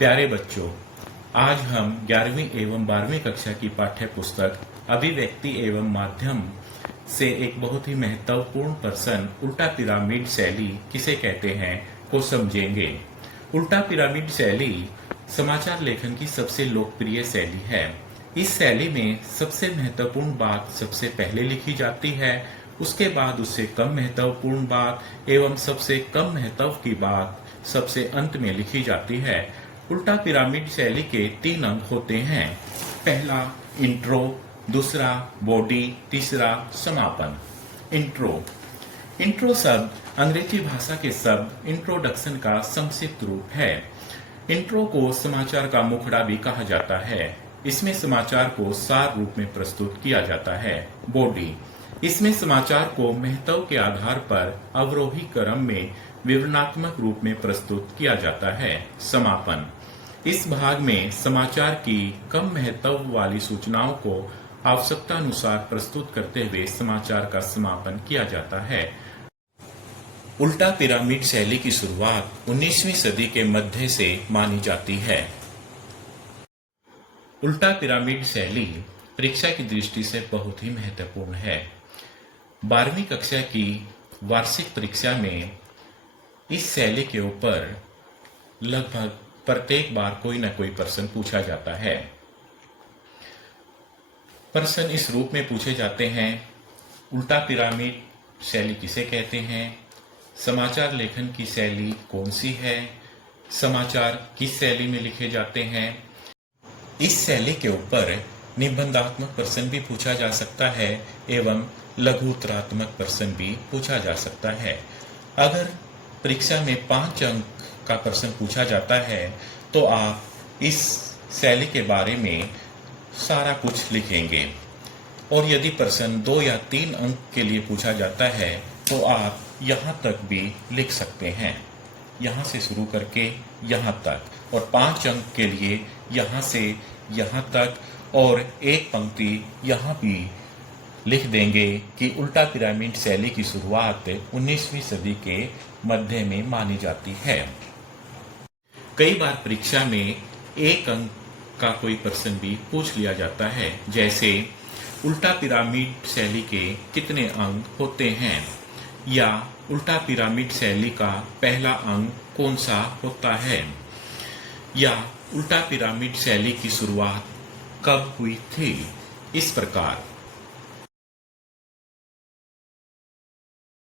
प्यारे बच्चों, आज हम 11वीं एवं 12वीं कक्षा की पाठ्य पुस्तक अभिव्यक्ति एवं माध्यम से एक बहुत ही महत्वपूर्ण प्रश्न उल्टा पिरामिड शैली किसे कहते हैं को समझेंगे। उल्टा पिरामिड शैली समाचार लेखन की सबसे लोकप्रिय शैली है। इस शैली में सबसे महत्वपूर्ण बात सबसे पहले लिखी जाती है, उसके बाद उससे कम महत्वपूर्ण बात एवं सबसे कम महत्व की बात सबसे अंत में लिखी जाती है। उल्टा पिरामिड शैली के 3 अंग होते हैं। पहला इंट्रो, दूसरा बॉडी, तीसरा समापन। इंट्रो शब्द अंग्रेजी भाषा के शब्द इंट्रोडक्शन का संक्षिप्त रूप है। इंट्रो को समाचार का मुखड़ा भी कहा जाता है। इसमें समाचार को सार रूप में प्रस्तुत किया जाता है। बॉडी, इसमें समाचार को महत्व के आधार पर अवरोही क्रम में विवरणात्मक रूप में प्रस्तुत किया जाता है। समापन, इस भाग में समाचार की कम महत्व वाली सूचनाओं को आवश्यकता अनुसार प्रस्तुत करते हुए समाचार का समापन किया जाता है। उल्टा पिरामिड शैली की शुरुआत 19वीं सदी के मध्य से मानी जाती है। उल्टा पिरामिड शैली परीक्षा की दृष्टि से बहुत ही महत्वपूर्ण है। 12वीं कक्षा की वार्षिक परीक्षा में इस शैली के ऊपर लगभग प्रत्येक बार कोई न कोई प्रश्न पूछा जाता है। प्रश्न इस रूप में पूछे जाते हैं: उल्टा पिरामिड शैली किसे कहते हैं? समाचार लेखन की शैली कौन सी है? समाचार किस शैली में लिखे जाते हैं? इस शैली के ऊपर निबंधात्मक प्रश्न भी पूछा जा सकता है एवं लघु उत्तरात्मक प्रश्न भी पूछा जा सकता है। अगर परीक्षा में 5 अंक का प्रश्न पूछा जाता है तो आप इस शैली के बारे में सारा कुछ लिखेंगे, और यदि प्रश्न 2 या 3 अंक के लिए पूछा जाता है तो आप यहाँ तक भी लिख सकते हैं, यहाँ से शुरू करके यहाँ तक, और 5 अंक के लिए यहाँ से यहाँ तक, और एक पंक्ति यहाँ भी लिख देंगे कि उल्टा पिरामिड शैली की शुरुआत 19वीं सदी के मध्य में मानी जाती है। कई बार परीक्षा में 1 अंक का कोई प्रश्न भी पूछ लिया जाता है, जैसे उल्टा पिरामिड शैली के कितने अंग होते हैं, या उल्टा पिरामिड शैली का पहला अंग कौन सा होता है, या उल्टा पिरामिड शैली की शुरुआत कब हुई थी। इस प्रकार